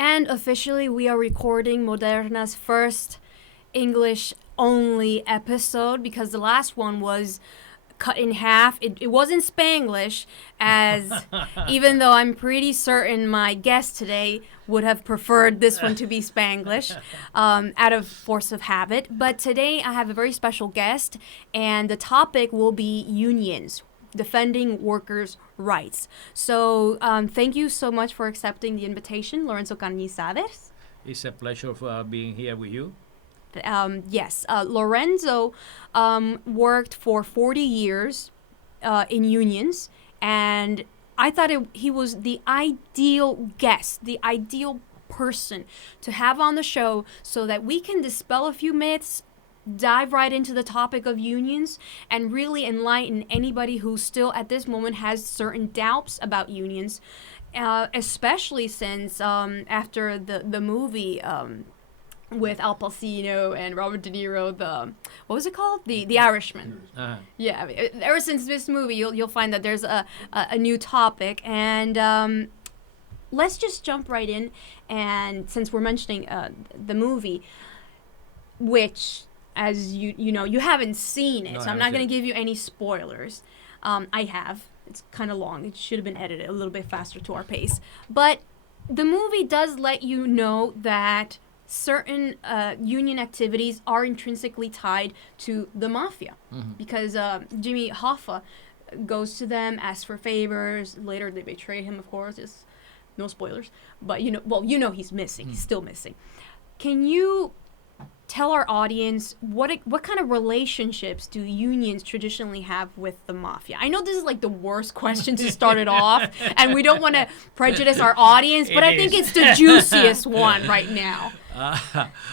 And officially, we are recording Moderna's first English only episode because the last one was cut in half. It wasn't Spanglish, as even though I'm pretty certain my guest today would have preferred this one to be Spanglish out of force of habit. But today I have a very special guest, and the topic will be unions, defending workers' rights. So thank you so much for accepting the invitation, Lorenzo Cañizares. It's a pleasure for being here with you. Yes, Lorenzo worked for 40 years in unions, and I thought he was the ideal guest, the ideal person to have on the show so that we can dispel a few myths, dive right into the topic of unions, and really enlighten anybody who still at this moment has certain doubts about unions, especially since after the movie with Al Pacino and Robert De Niro, what was it called? The Irishman. Uh-huh. Yeah, I mean, ever since this movie, you'll find that there's a new topic, and let's just jump right in. And since we're mentioning the movie, which, as you know, you haven't seen it, No, so I I'm haven't not seen going it. to give you any spoilers. I have. It's kind of long. It should have been edited a little bit faster to our pace. But the movie does let you know that certain union activities are intrinsically tied to the mafia, because Jimmy Hoffa goes to them, asks for favors. Later, they betray him. Of course, it's no spoilers, but he's missing. He's still missing. Can you tell our audience what kind of relationships do unions traditionally have with the mafia? I know this is like the worst question to start it off, and we don't want to prejudice our audience, but I think it's the juiciest one right now.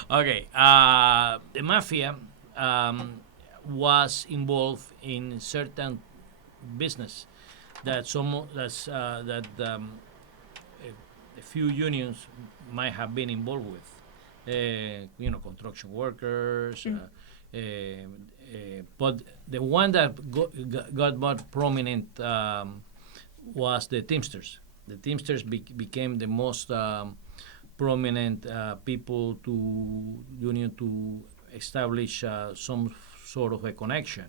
Okay. The mafia was involved in certain business that a few unions might have been involved with. Construction workers. But the one that got more prominent was the Teamsters. The Teamsters became the most prominent people to union to establish some sort of a connection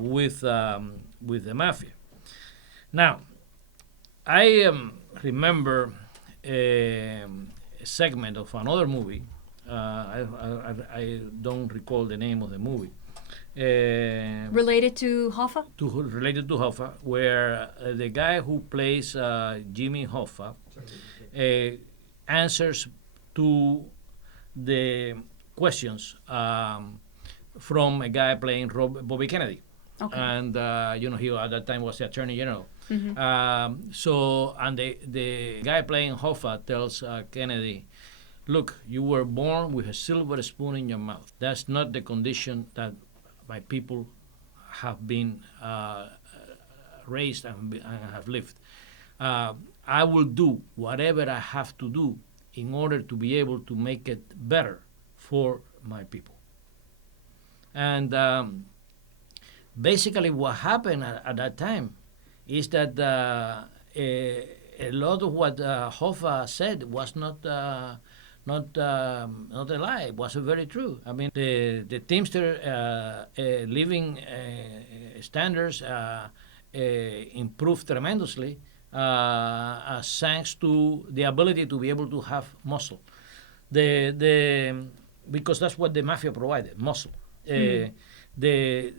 with the mafia. Now, I remember a segment of another movie. I don't recall the name of the movie. Related to Hoffa? Related to Hoffa, where the guy who plays Jimmy Hoffa answers to the questions from a guy playing Bobby Kennedy. Okay. And he at that time was the Attorney General. Mm-hmm. And the guy playing Hoffa tells Kennedy, "Look, you were born with a silver spoon in your mouth. That's not the condition that my people have been raised and have lived. I will do whatever I have to do in order to be able to make it better for my people." And basically what happened at that time is that a lot of what Hoffa said was not a lie. It was very true. I mean, the Teamster living standards improved tremendously thanks to the ability to be able to have muscle. Because that's what the mafia provided, muscle. The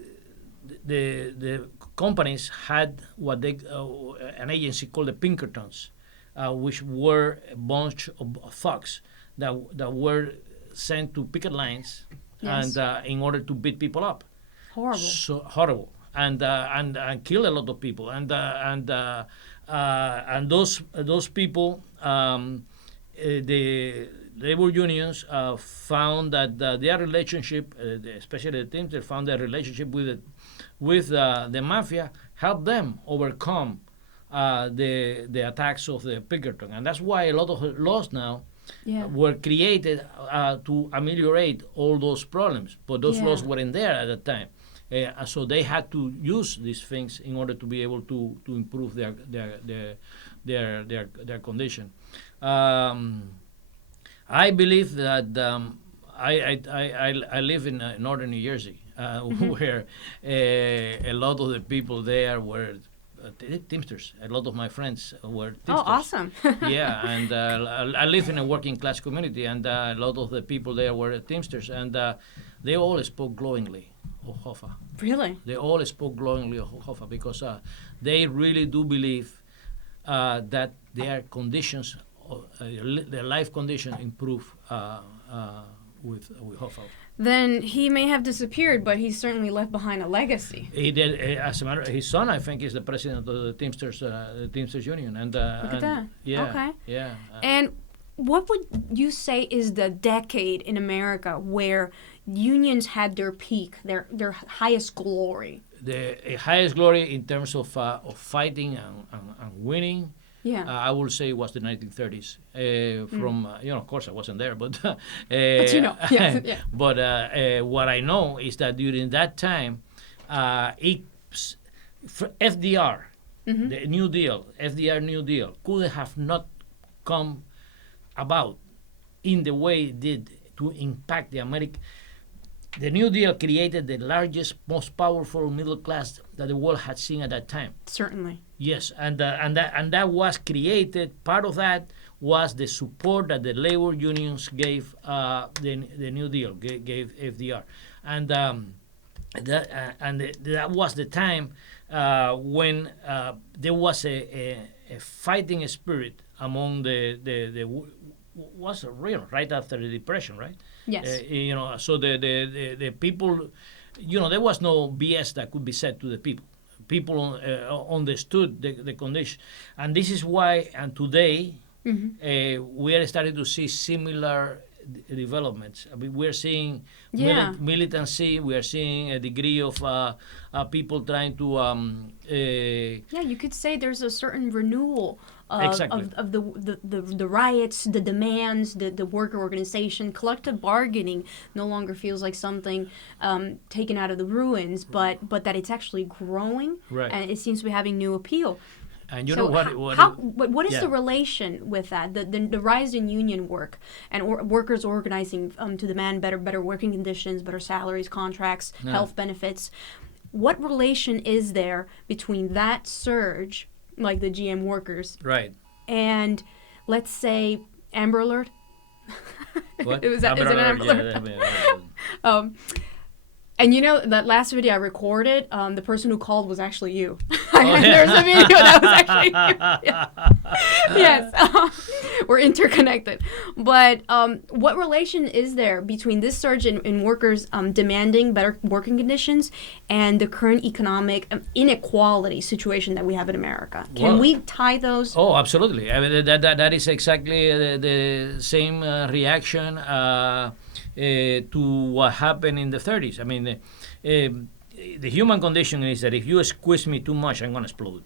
companies had what an agency called the Pinkertons, which were a bunch of thugs that were sent to picket lines. Yes. And in order to beat people up. Horrible. So horrible, and kill a lot of people, and those people, the labor unions found that their relationship, especially the Teamsters, found their relationship with the mafia helped them overcome the attacks of the Pinkerton, and that's why a lot of laws now were created to ameliorate all those problems. But those laws weren't there at the time. So they had to use these things in order to be able to improve their condition. Um, I believe that I live in northern New Jersey, where a lot of the people there were Teamsters. A lot of my friends were Oh, Teamsters. awesome. Yeah, and I live in a working class community, and a lot of the people there were Teamsters, and they all spoke glowingly of Hoffa. Really? They all spoke glowingly of Hoffa because they really do believe that their conditions, their life condition, improve with Hoffa. Then he may have disappeared, but he certainly left behind a legacy. He did, as a matter, his son, I think, is the president of the Teamsters Union, and Look at that. yeah, Okay. yeah. And what would you say is the decade in America where unions had their peak, their highest glory? The highest glory in terms of fighting and winning, Yeah. I would say, was the 1930s. From of course, I wasn't there, but But you know, yeah, yeah. But what I know is that during that time, FDR, the New Deal, FDR New Deal, could have not come about in the way it did to impact the American. The New Deal created the largest, most powerful middle class that the world had seen at that time. Certainly. Yes, and that was created. Part of that was the support that the labor unions gave the New Deal, gave FDR, and that was the time when there was a fighting spirit among the was real right after the Depression, right? Yes. So the people, there was no BS that could be said to the people. People understood the condition, and this is why. And today, we are starting to see similar developments. I mean, we're seeing militancy. We are seeing a degree of people trying to. Yeah, you could say there's a certain renewal Exactly. of the riots, the demands, the worker organization. Collective bargaining no longer feels like something taken out of the ruins, but that it's actually growing, Right. and it seems to be having new appeal. And you So know what? what is yeah. the relation with that? The rise in union work and workers organizing to demand better working conditions, better salaries, contracts, health benefits. What relation is there between that surge, like the GM workers, Right. and let's say Amber Alert? What? Is it an Amber Alert? Yeah. And you know, that last video I recorded, the person who called was actually you. yeah. There's a video that was actually you. Yeah. Yes. We're interconnected. But what relation is there between this surge in workers demanding better working conditions and the current economic inequality situation that we have in America? Can we tie those? Oh, absolutely. I mean, that is exactly the same reaction to what happened in the 30s. I mean, the human condition is that if you squeeze me too much, I'm gonna explode.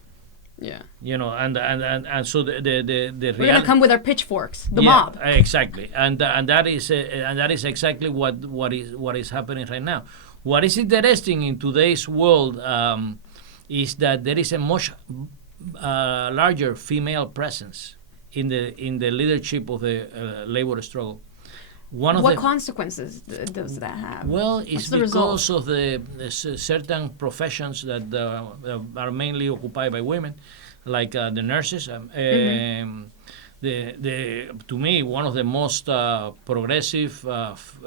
Yeah. And so the We're gonna come with our pitchforks, the mob. Exactly, and that is exactly what is happening right now. What is interesting in today's world is that there is a much larger female presence in the leadership of the labor struggle. What consequences does that have? Well, it's the because of the certain professions that are mainly occupied by women, like the nurses. To me, one of the most progressive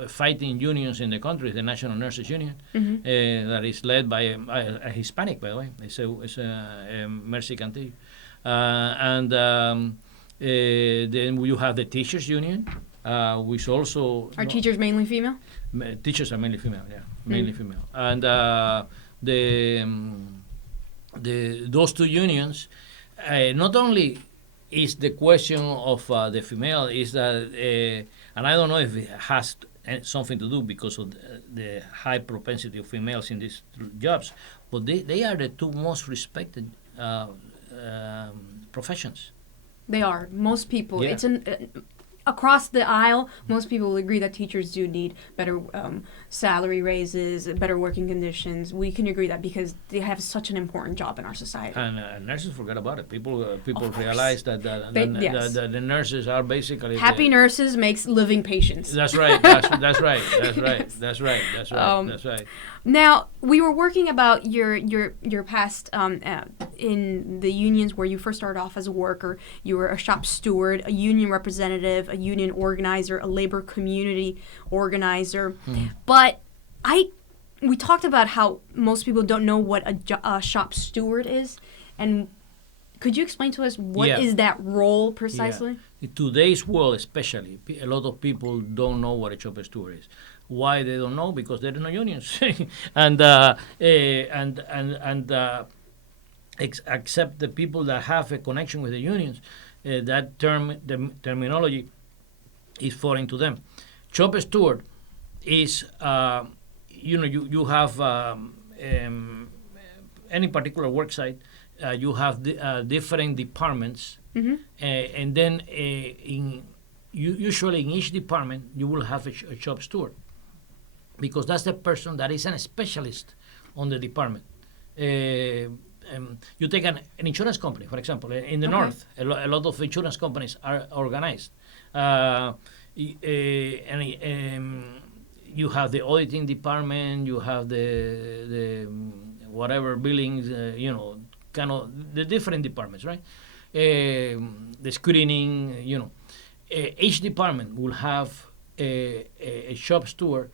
fighting unions in the country is the National Nurses Union, that is led by a Hispanic, by the way. It's a Mercy Cantillo. And then you have the Teachers Union, which also... Are teachers mainly female? Teachers are mainly female, yeah, mainly female. And those two unions, not only is the question of the female, is that, and I don't know if it has something to do because of the high propensity of females in these jobs, but they are the two most respected professions. They are. Most people. Yeah. It's across the aisle, most people will agree that teachers do need better salary raises, better working conditions. We can agree that because they have such an important job in our society. And nurses forget about it. People course. realize that Yes. the nurses are basically Happy nurses makes living patients. That's right. That's right. That's right. That's right. That's right. That's right. Now, we were working about your past in the unions where you first started off as a worker. You were a shop steward, a union representative, a union organizer, a labor community organizer. But we talked about how most people don't know what a shop steward is. And could you explain to us what is that role precisely? In today's world, especially, a lot of people don't know what a shop steward is. Why they don't know? Because there are no unions, and except the people that have a connection with the unions, that the terminology is foreign to them. Shop steward is you have any particular work site, you have different departments, and then usually in each department you will have a shop steward, because that's the person that is a specialist on the department. You take an insurance company, for example, in the north, a lot of insurance companies are organized. You have the auditing department, you have the whatever billings, kind of the different departments, right? The screening, each department will have a shop steward,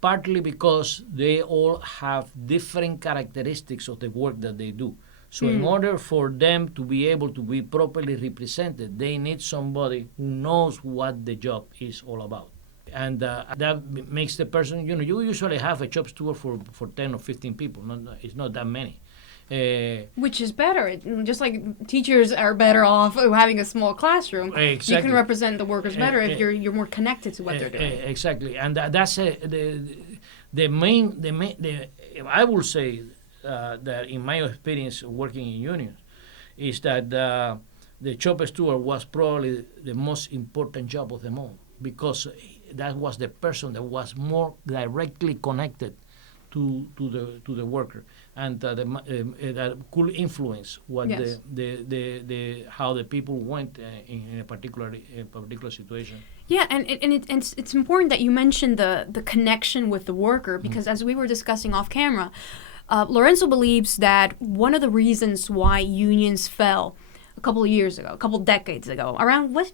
partly because they all have different characteristics of the work that they do. So in order for them to be able to be properly represented, they need somebody who knows what the job is all about. And that makes the person, you usually have a shop steward for 10 or 15 people. It's not that many. Which is better. Just like teachers are better off having a small classroom. Exactly. You can represent the workers better if you're more connected to what they're doing. Exactly, and that's the main. I will say that in my experience working in unions is that the shop steward was probably the most important job of them all, because that was the person that was more directly connected to the worker, and that could influence what the how the people went in a particular situation. Yeah, and it's important that you mentioned the connection with the worker, because as we were discussing off camera, Lorenzo believes that one of the reasons why unions fell a couple of decades ago, around what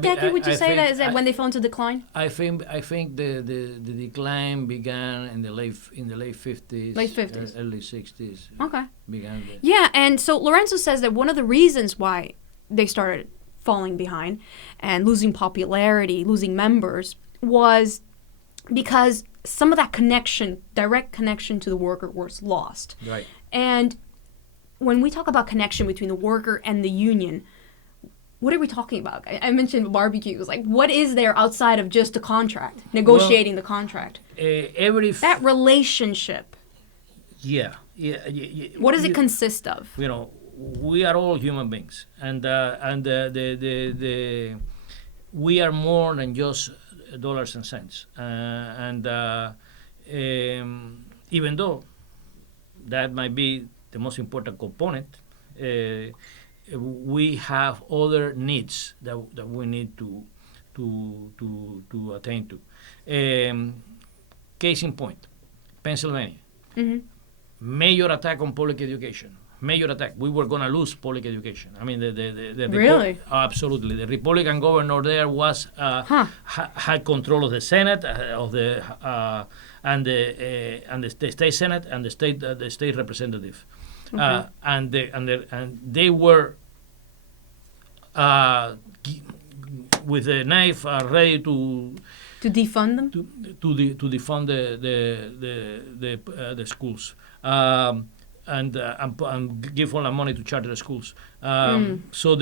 decade would you say that is when they fell into decline? I think the decline began in the late 50s, early 60s. Okay. Began. Yeah, and so Lorenzo says that one of the reasons why they started falling behind and losing popularity, losing members, was because some of that connection, direct connection to the worker, was lost. Right. And when we talk about connection between the worker and the union, what are we talking about? I mentioned barbecues. Like, what is there outside of just a contract, negotiating the contract? That relationship. Yeah. What does it consist of? We are all human beings, and we are more than just dollars and cents. Even though that might be the most important component, we have other needs that we need to attain to. Case in point, Pennsylvania. Major attack on public education. Major attack. We were going to lose public education. I mean, the really? Absolutely. The Republican governor there was had control of the Senate, and the state Senate and the state representative. Okay. And they were with a knife ready to defund them, to defund the schools, and give all the money to charter the schools. So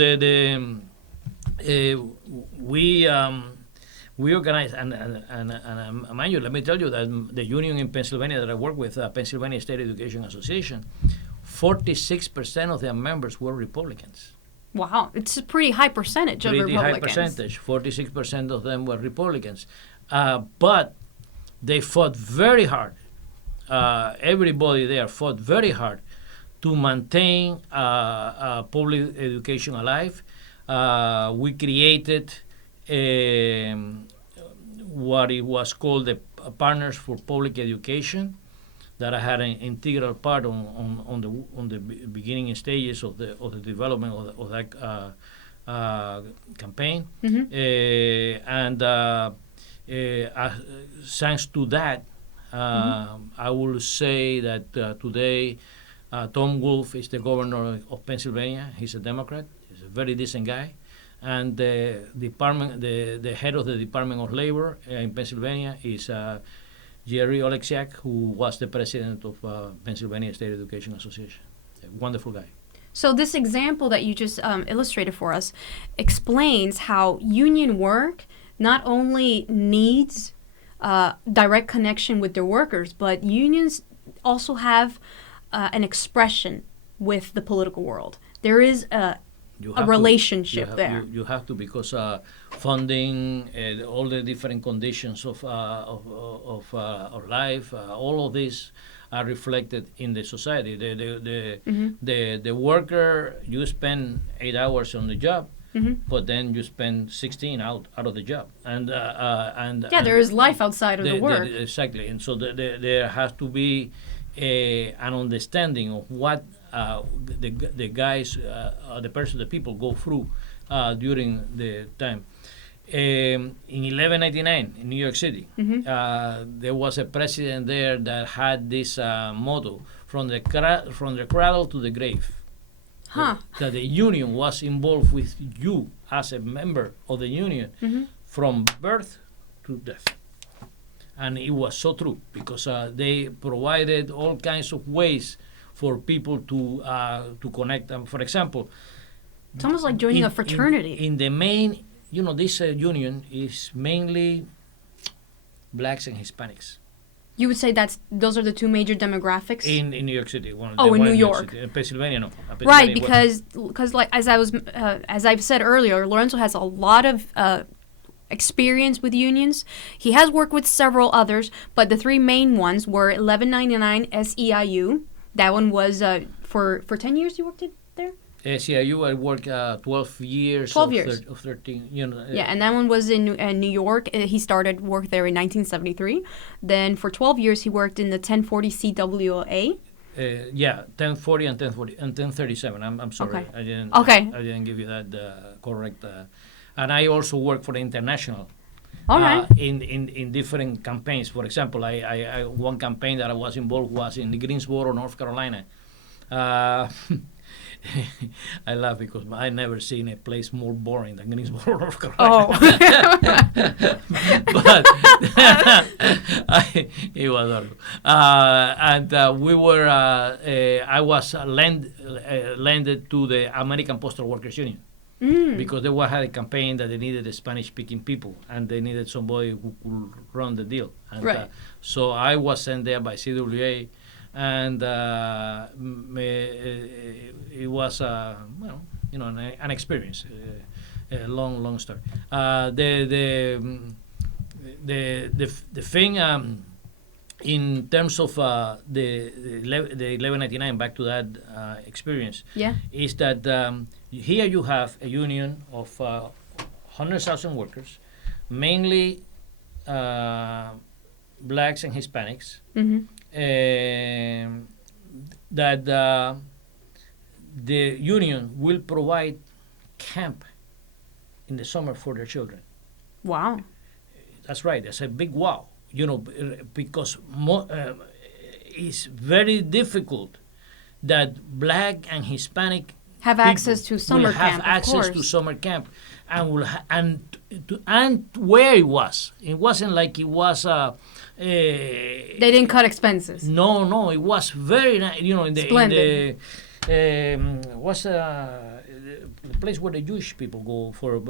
we organized, and mind you, let me tell you that the union in Pennsylvania that I work with, Pennsylvania State Education Association, 46% of their members were Republicans. Wow, it's a pretty high percentage of Pretty high Republicans. percentage. 46% of them were Republicans. But they fought very hard. Everybody there fought very hard to maintain public education alive. We created what it was called the Partners for Public Education, that I had an integral part on the beginning stages of the development of that campaign. And thanks to that, I will say that today Tom Wolf is the governor of Pennsylvania. He's a Democrat. He's a very decent guy. And the head of the Department of Labor in Pennsylvania is Jerry Oleksiak, who was the president of Pennsylvania State Education Association. A wonderful guy. So this example that you just illustrated for us explains how union work not only needs direct connection with their workers, but unions also have an expression with the political world. There is a relationship there. You have to, because funding, all the different conditions of life, all of this are reflected in the society. The worker, you spend 8 hours on the job, but then you spend 16 out of the job, and there is life outside of the work. Exactly, and so there has to be an understanding of what the guys, the people go through during the time. In 1199 in New York City, there was a president there that had this motto: from the cradle to the grave. That the union was involved with you as a member of the union from birth to death. And it was so true, because they provided all kinds of ways for people to connect. For example, it's almost like joining a fraternity. In the main, this union is mainly blacks and Hispanics. You would say those are the two major demographics in New York City. In New York. In Pennsylvania, no. Right, because like as I've said earlier, Lorenzo has a lot of experience with unions. He has worked with several others, but the three main ones were 1199 SEIU. That one was for 10 years you worked there? SEIU, I worked 12 years. 12 years. Of 13, Yeah, and that one was in New York. He started work there in 1973. Then for 12 years he worked in the 1040 CWA. 1040 and 1037. I'm sorry. Okay. I didn't. Okay. I didn't give you that correct. And I also work for the International. All right. In different campaigns. For example, I one campaign that I was involved was in Greensboro, North Carolina. I laugh because I never seen a place more boring than Greensboro, North Carolina. But it was horrible. And we were. I was landed to the American Postal Workers Union. Because they had a campaign that they needed Spanish-speaking people, and they needed somebody who could run the deal. And, right. So I was sent there by CWA, and it was an experience, a long story. The thing in terms of the 1199, back to that experience, is that here you have a union of 100,000 workers, mainly blacks and Hispanics, that the union will provide camp in the summer for their children. Wow. That's right. That's a big wow. Because it's very difficult that black and Hispanic have access to summer camp. Have access to summer camp, and where it wasn't like it was. They didn't cut expenses. No, it was very nice. Splendid. What's the place where the Jewish people go for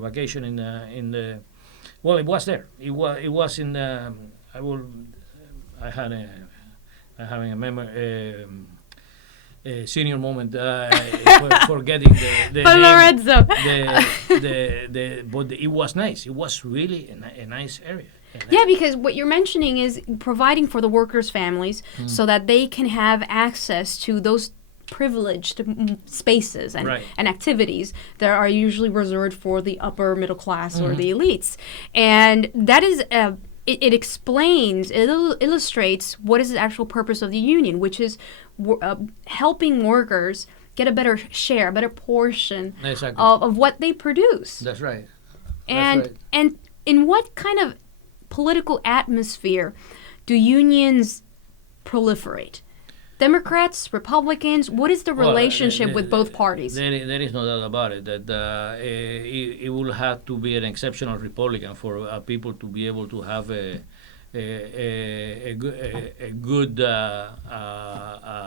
vacation in the. Well, it was there. It was in. I having a memory. senior moment for getting the But name. Lorenzo, But it was nice. It was really a nice area. yeah, because what you're mentioning is providing for the workers' families so that they can have access to those privileged spaces and, Right. and activities that are usually reserved for the upper middle class or the elites. And that is, it explains, it illustrates what is the actual purpose of the union, which is helping workers get a better share, a better portion Exactly. of what they produce. That's right. And right. and in what kind of political atmosphere do unions proliferate? Democrats, Republicans, what is the relationship with both parties? There is no doubt about it that it will have to be an exceptional Republican for people to be able to have a good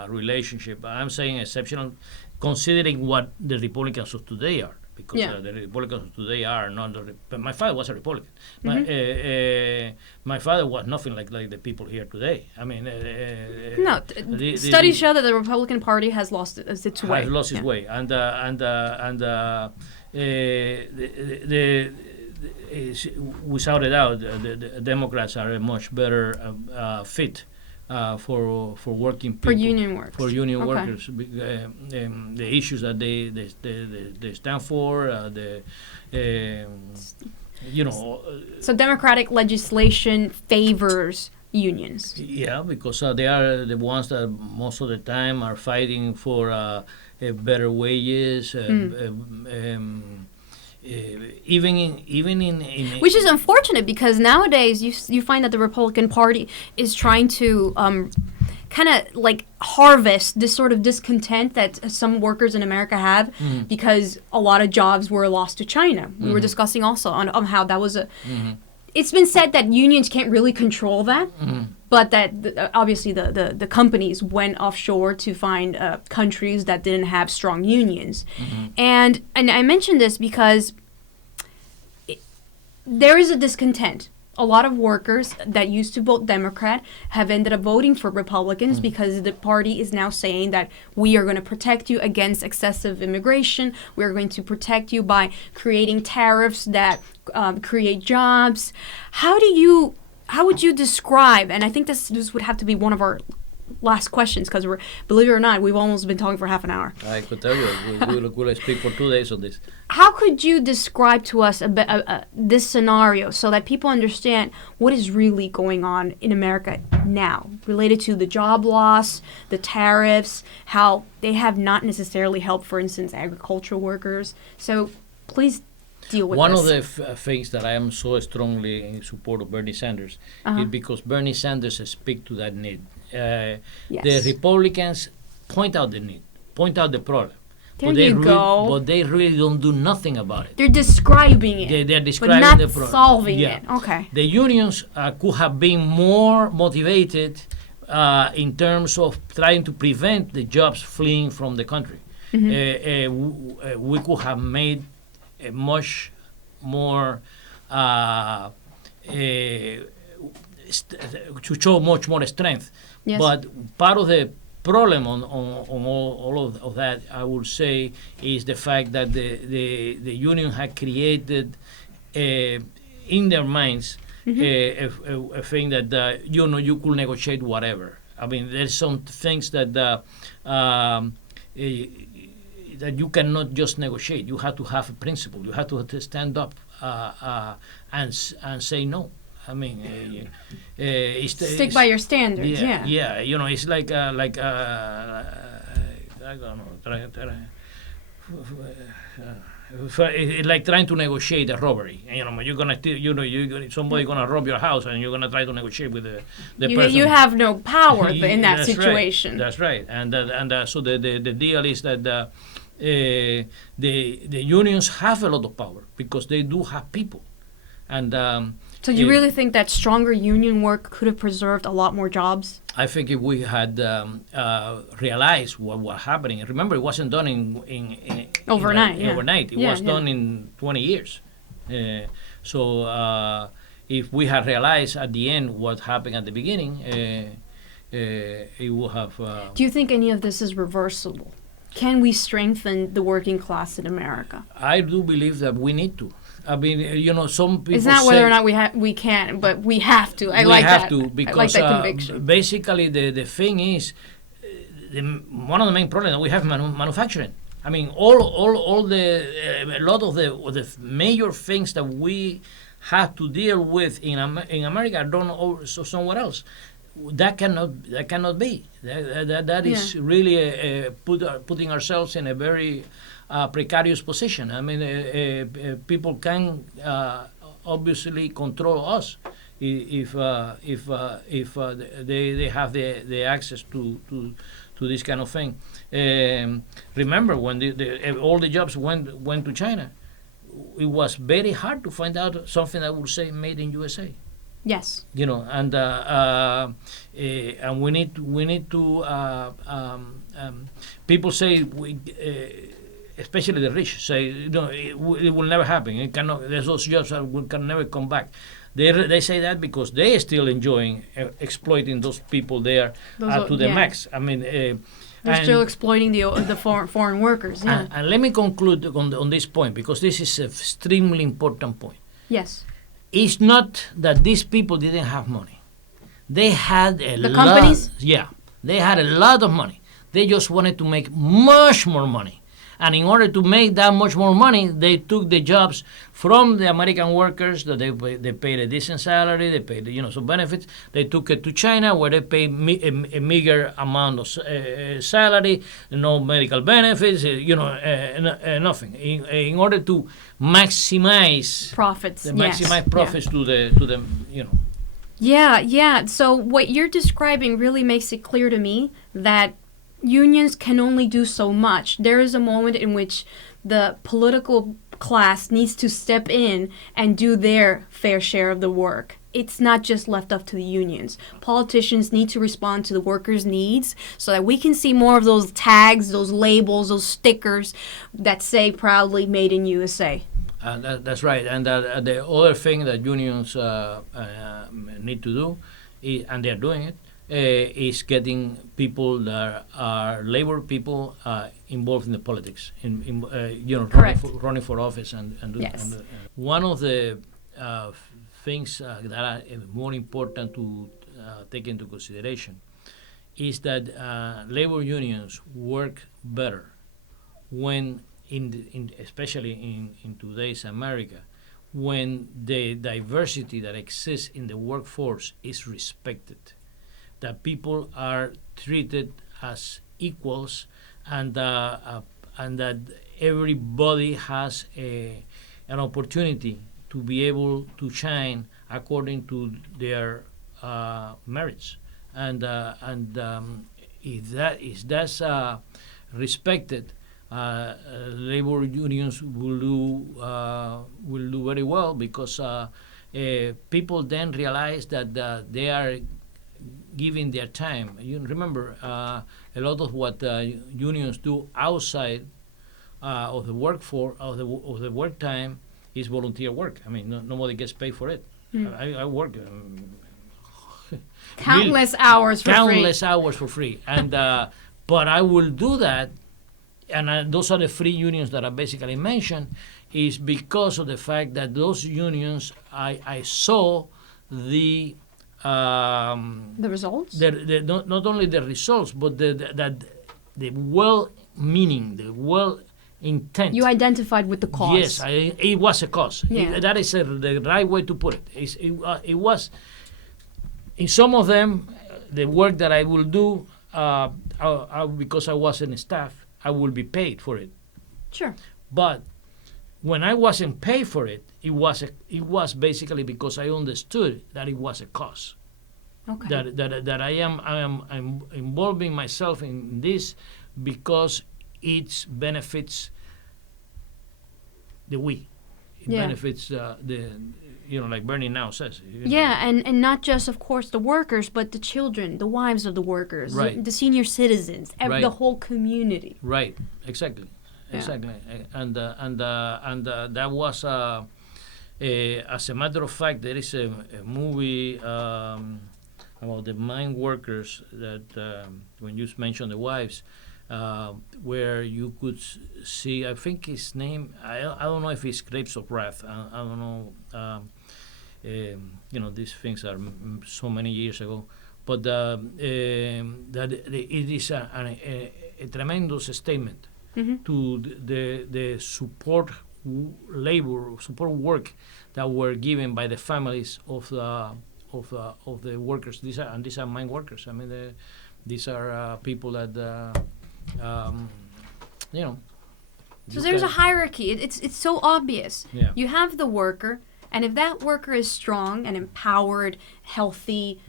relationship. I'm saying exceptional, considering what the Republicans of today are, because Yeah. the Republicans of today are not. But my father was a Republican. My father was nothing like the people here today. I mean, No, studies show that the Republican Party has lost its way. has lost its way, and without a doubt, the Democrats are a much better fit for working people, For union workers. for union Okay. workers. The issues that they stand for, So Democratic legislation favors unions. yeah, because they are the ones that most of the time are fighting for better wages. Even in Which is unfortunate because nowadays you find that the Republican Party is trying to kind of like harvest this sort of discontent that some workers in America have because a lot of jobs were lost to China. We were discussing also on how that was a... It's been said that unions can't really control that, but that obviously the companies went offshore to find countries that didn't have strong unions. And I mention this because there is a discontent. A lot of workers that used to vote Democrat have ended up voting for Republicans because the party is now saying that we are going to protect you against excessive immigration. We are going to protect you by creating tariffs that create jobs. How would you describe, and I think this would have to be one of our last questions because believe it or not, we've almost been talking for half an hour. I could tell you, we'll speak for 2 days on this. How could you describe to us this scenario so that people understand what is really going on in America now, related to the job loss, the tariffs, how they have not necessarily helped, for instance, agricultural workers? So please deal with One this. of the things that I am so strongly in support of Bernie Sanders is because Bernie Sanders speaks to that need. The Republicans point out the need, point out the problem. There you go. But they really don't do nothing about it. They're describing it, They're describing but not the problem. solving Yeah. it. Okay. The unions could have been more motivated in terms of trying to prevent the jobs fleeing from the country. We could have made a much more to show much more strength. Yes. But part of the problem on all of that, I would say, is the fact that the union had created in their minds a thing that you could negotiate whatever. I mean, there's some things that that you cannot just negotiate. You have to have a principle. You have to stand up and say no. I mean, Stick by your standards. Yeah. Yeah. It's like I don't know. It's like trying to negotiate a robbery. You're gonna, somebody's gonna rob your house, and you're gonna try to negotiate with the person. You have no power in that That's situation. Right. That's right. And so the deal is that the unions have a lot of power because they do have people, and. So you really think that stronger union work could have preserved a lot more jobs? I think if we had realized what was happening, remember it wasn't done in overnight. Overnight, it was done in 20 years. So if we had realized at the end what happened at the beginning, it will have. Do you think any of this is reversible? Can we strengthen the working class in America? I do believe that we need to. I mean, some people It's not say whether or not we can, but we have to. I we like have that. to, because I like that conviction. basically the thing is, one of the main problems that we have manufacturing. I mean, all the a lot of the major things that we have to deal with in America are done somewhere else. That cannot be. That is really putting ourselves in a very precarious position. I mean, people can obviously control us if they have the access to this kind of thing. Remember when all the jobs went to China, it was very hard to find out something that would say "Made in USA." Yes. And we need to. People say especially the rich say, it will never happen. It cannot. Those jobs can never come back. They say that because they are still enjoying exploiting those people there to the max. I mean, they're still exploiting the foreign workers. Yeah. And let me conclude on this point, because this is an extremely important point. Yes. It's not that these people didn't have money. They had the companies? Yeah, they had a lot of money. They just wanted to make much more money. And in order to make that much more money, they took the jobs from the American workers that they paid a decent salary, they paid some benefits. They took it to China, where they paid a meager amount of salary, no medical benefits, nothing. In order to maximize profits, to the Yeah. So what you're describing really makes it clear to me that unions can only do so much. There is a moment in which the political class needs to step in and do their fair share of the work. It's not just left up to the unions. Politicians need to respond to the workers' needs so that we can see more of those tags, those labels, those stickers that say proudly "Made in USA." That's right. And the other thing that unions need to do, and they're doing it, is getting people that are labor people involved in the politics, running for office and doing. Yes. One of the things that are more important to take into consideration is that labor unions work better when, especially in today's America, when the diversity that exists in the workforce is respected, that people are treated as equals, and that everybody has an opportunity to be able to shine according to their merits, and if that's respected, labor unions will do very well, because people then realize that they are giving their time. You remember a lot of what unions do outside of the workforce of the work time is volunteer work. I mean, nobody gets paid for it. I work countless hours for free, and but I will do that. And those are the three unions that I basically mentioned, is because of the fact that those unions, I saw the results? Not only the results, but the well-meaning, the well-intent. You identified with the cause. Yes, it was a cause. Yeah. That is the right way to put it. It was, in some of them, the work that I will do, because I was in staff, I will be paid for it. Sure. But when I wasn't paid for it, it was basically because I understood that it was a cause. Okay. That I'm involving myself in this because it benefits the we. It benefits like Bernie now says. And not just, of course, the workers, but the children, the wives of the workers, right. the senior citizens, right. the whole community. Right. Exactly. And that was as a matter of fact, there is a movie about the mine workers that when you mentioned the wives, where you could see, I think his name, I don't know if it's Grapes of Wrath. I don't know. These things are so many years ago, but that it is a tremendous statement to the support support work that were given by the families of the workers. These are mine workers. I mean, these are people that you know. So there's a hierarchy. It's so obvious. Yeah. You have the worker, and if that worker is strong and empowered, healthy,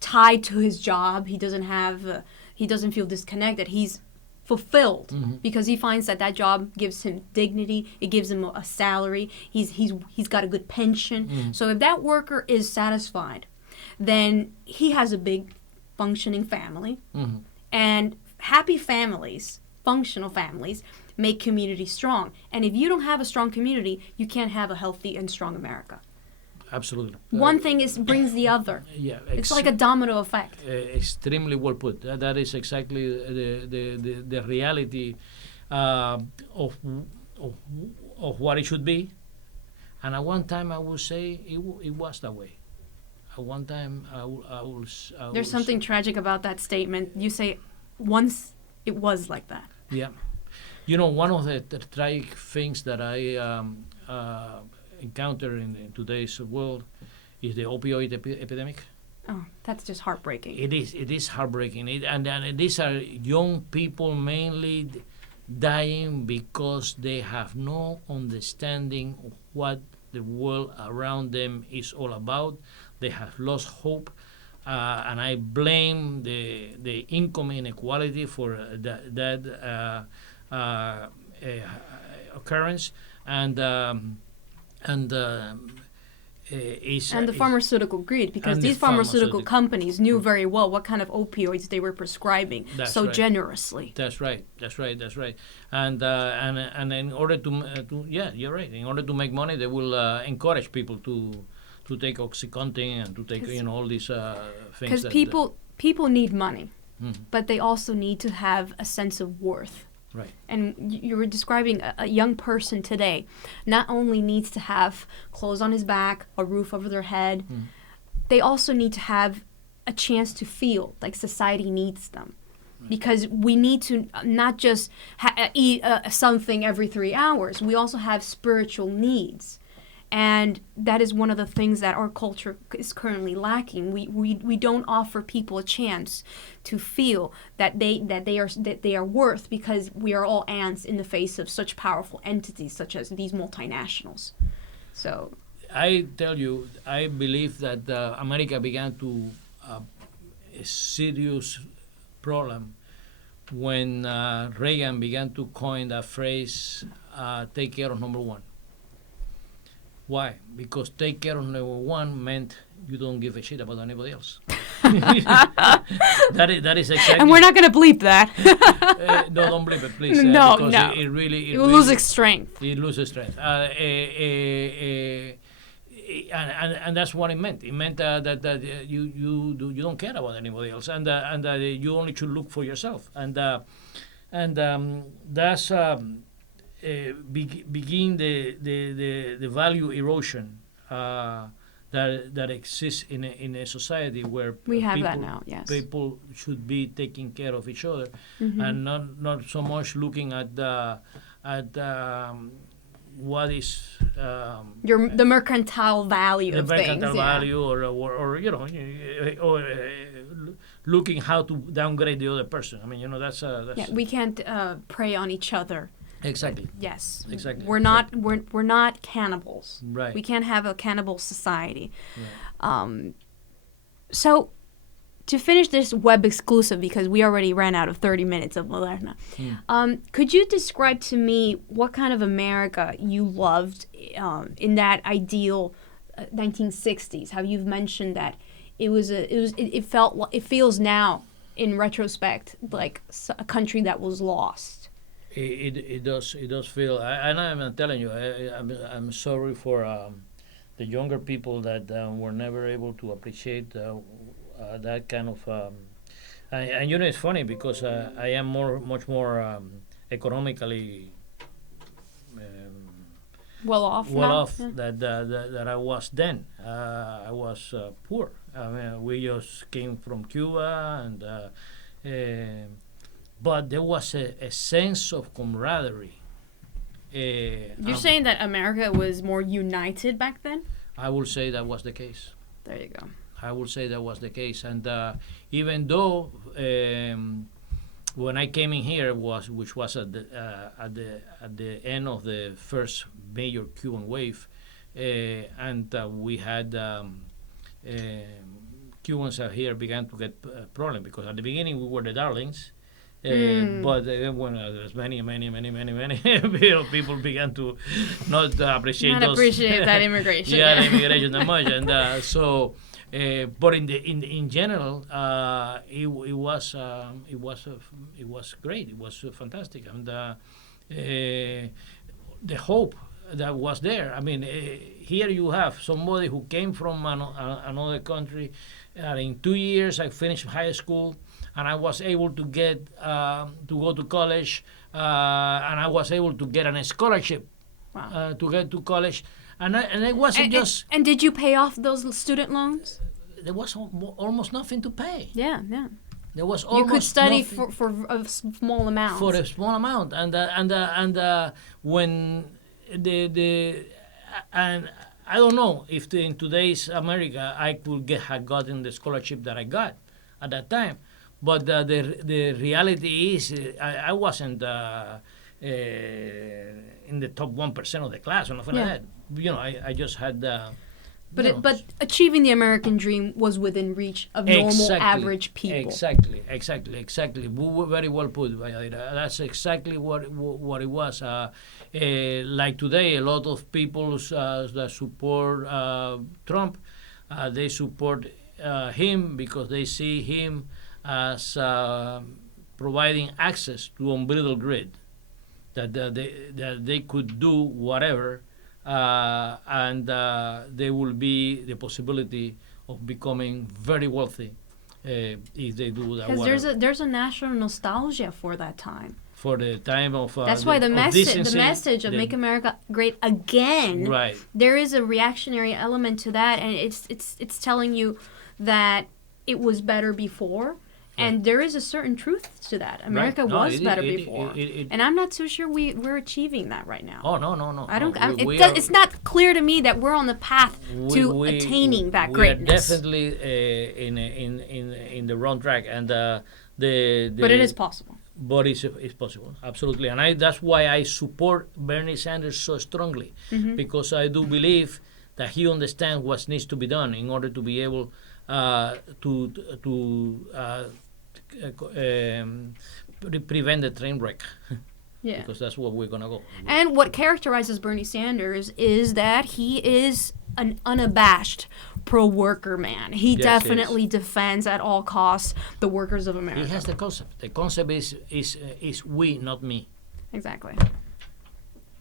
tied to his job, he doesn't feel disconnected. He's fulfilled because he finds that job gives him dignity. It gives him a salary. He's got a good pension. So if that worker is satisfied, then he has a big functioning family, and happy families, functional families, make community strong. And if you don't have a strong community, you can't have a healthy and strong America. Absolutely. One thing brings the other. Yeah, it's like a domino effect. Extremely well put. That is exactly the reality of what it should be. And at one time, I would say it was that way. At one time, I will. There's something tragic about that statement. You say, once it was like that. Yeah. One of the tragic things that I encounter in today's world is the opioid epidemic. Oh, that's just heartbreaking. It is heartbreaking. And these are young people mainly dying because they have no understanding of what the world around them is all about. They have lost hope. And I blame the income inequality for that occurrence, and the pharmaceutical greed, because these pharmaceutical companies knew very well what kind of opioids they were prescribing generously. That's right. And in order to you're right. In order to make money, they will encourage people to take OxyContin and to take all these things. Because people need money, but they also need to have a sense of worth. Right. And you were describing a young person today not only needs to have clothes on his back, a roof over their head, they also need to have a chance to feel like society needs them. Right. Because we need to not just eat something every 3 hours. We also have spiritual needs. And that is one of the things that our culture is currently lacking. We don't offer people a chance to feel that they are worth, because we are all ants in the face of such powerful entities such as these multinationals. So I tell you, I believe that America began to a serious problem when Reagan began to coin that phrase, "Take care of number one." Why? Because take care of number one meant you don't give a shit about anybody else. that is exactly. And we're not going to bleep that. No, don't bleep it, please. No. It really loses strength. It loses strength. And that's what it meant. It meant that you don't care about anybody else, and you only should look for yourself. And that's. Begin the value erosion that exists in a society where we have that now. Yes, people should be taking care of each other, and not so much looking at what is the mercantile value of things. The mercantile value, or looking how to downgrade the other person. I mean, that's we can't prey on each other. Exactly. Yes. Exactly. We're not cannibals. Right. We can't have a cannibal society. Right. So, to finish this web exclusive, because we already ran out of 30 minutes of Moderna, could you describe to me what kind of America you loved in that ideal 1960s? How you've mentioned that it feels now in retrospect like a country that was lost. It does feel, and I'm telling you, I'm sorry for the younger people that were never able to appreciate that kind of. And it's funny because I am much more economically well off Yeah. that I was then. I was poor. I mean, we just came from Cuba, but there was a sense of camaraderie. You're saying that America was more united back then? I would say that was the case. There you go. I would say that was the case, and even though when I came in here which was at the end of the first major Cuban wave, and we had Cubans out here began to get problem because at the beginning we were the darlings. But when there's many people began to not appreciate Not appreciate that immigration. yeah, the immigration that much, and but in general, it was great. It was fantastic, and the hope that was there. I mean, here you have somebody who came from another country. In 2 years, I finished high school, and I was able to get to go to college, and I was able to get a scholarship to get to college. And it wasn't just. And did you pay off those student loans? There was almost nothing to pay. Yeah. There was You could almost study nothing for a small amount. for a small amount, and when and I don't know if in today's America I could have gotten the scholarship that I got at that time, but the reality is I wasn't in the top 1% of the class or nothing like that. You know, I just had. But achieving the American dream was within reach of normal, average people. Exactly. Very well put. That's exactly what it was. Like today, a lot of people that support Trump, they support him because they see him as providing access to unbridled grid, that they could do whatever. And there will be the possibility of becoming very wealthy if they do that. Because there's a national nostalgia for that time. For the time of that's why the message of "Make America Great Again." Right. There is a reactionary element to that, and it's telling you that it was better before. And there is a certain truth to that. America was better before, and I'm not too sure we're achieving that right now. Oh no! I don't. It's not clear to me that we're on the path to attaining that greatness. We are definitely in the wrong track, and but it is possible. But it's possible, absolutely, and that's why I support Bernie Sanders so strongly, because I do believe that he understands what needs to be done in order to be able to prevent the train wreck. Yeah. Because that's where we're going to go. And what characterizes Bernie Sanders is that he is an unabashed pro-worker man. He definitely defends at all costs the workers of America. He has the concept. The concept is we, not me. Exactly.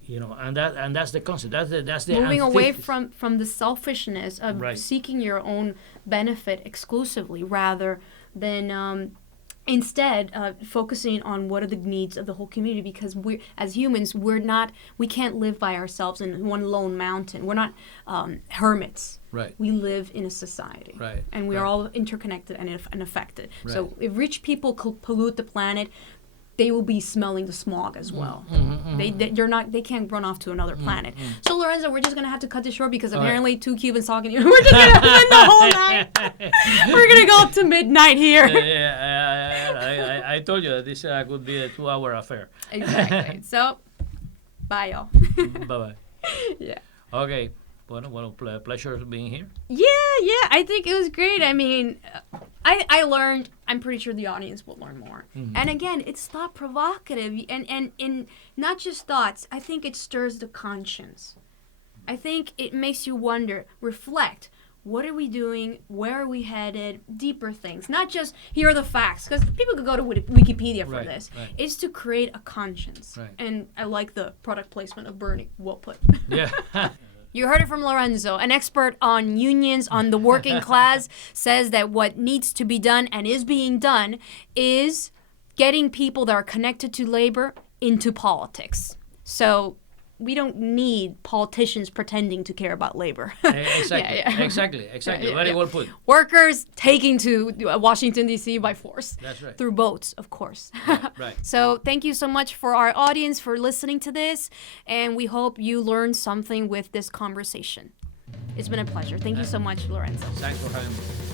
You know, and that's the concept. That's the moving away from the selfishness of seeking your own benefit exclusively, rather than instead focusing on what are the needs of the whole community. Because we, as humans, we can't live by ourselves in one lone mountain. We're not hermits. Right. We live in a society. Right. And we are all interconnected and affected. Right. So if rich people pollute the planet, they will be smelling the smog as well. They can't run off to another planet. So Lorenzo, we're just gonna have to cut this short because apparently two Cubans talking. We're just gonna spend the whole night. We're gonna go up to midnight here. I told you that this could be a 2-hour affair. Exactly. So, bye y'all. Bye. Yeah. Okay. Well, pleasure being here. Yeah. I think it was great. I mean, I learned. I'm pretty sure the audience will learn more. And again, it's thought provocative, and not just thoughts. I think it stirs the conscience. I think it makes you wonder, reflect. What are we doing? Where are we headed? Deeper things, not just here are the facts. Because people could go to Wikipedia for this. Right. It's to create a conscience. Right. And I like the product placement of Bernie. Well put. Yeah. You heard it from Lorenzo, an expert on unions, on the working class, says that what needs to be done and is being done is getting people that are connected to labor into politics. So we don't need politicians pretending to care about labor. Exactly, Yeah, yeah. exactly. Very well put. Workers taking to Washington, D.C. by force. That's right. Through boats, of course. Right. So thank you so much for our audience for listening to this, and we hope you learned something with this conversation. It's been a pleasure. Thank you so much, Lorenzo. Thanks for having me.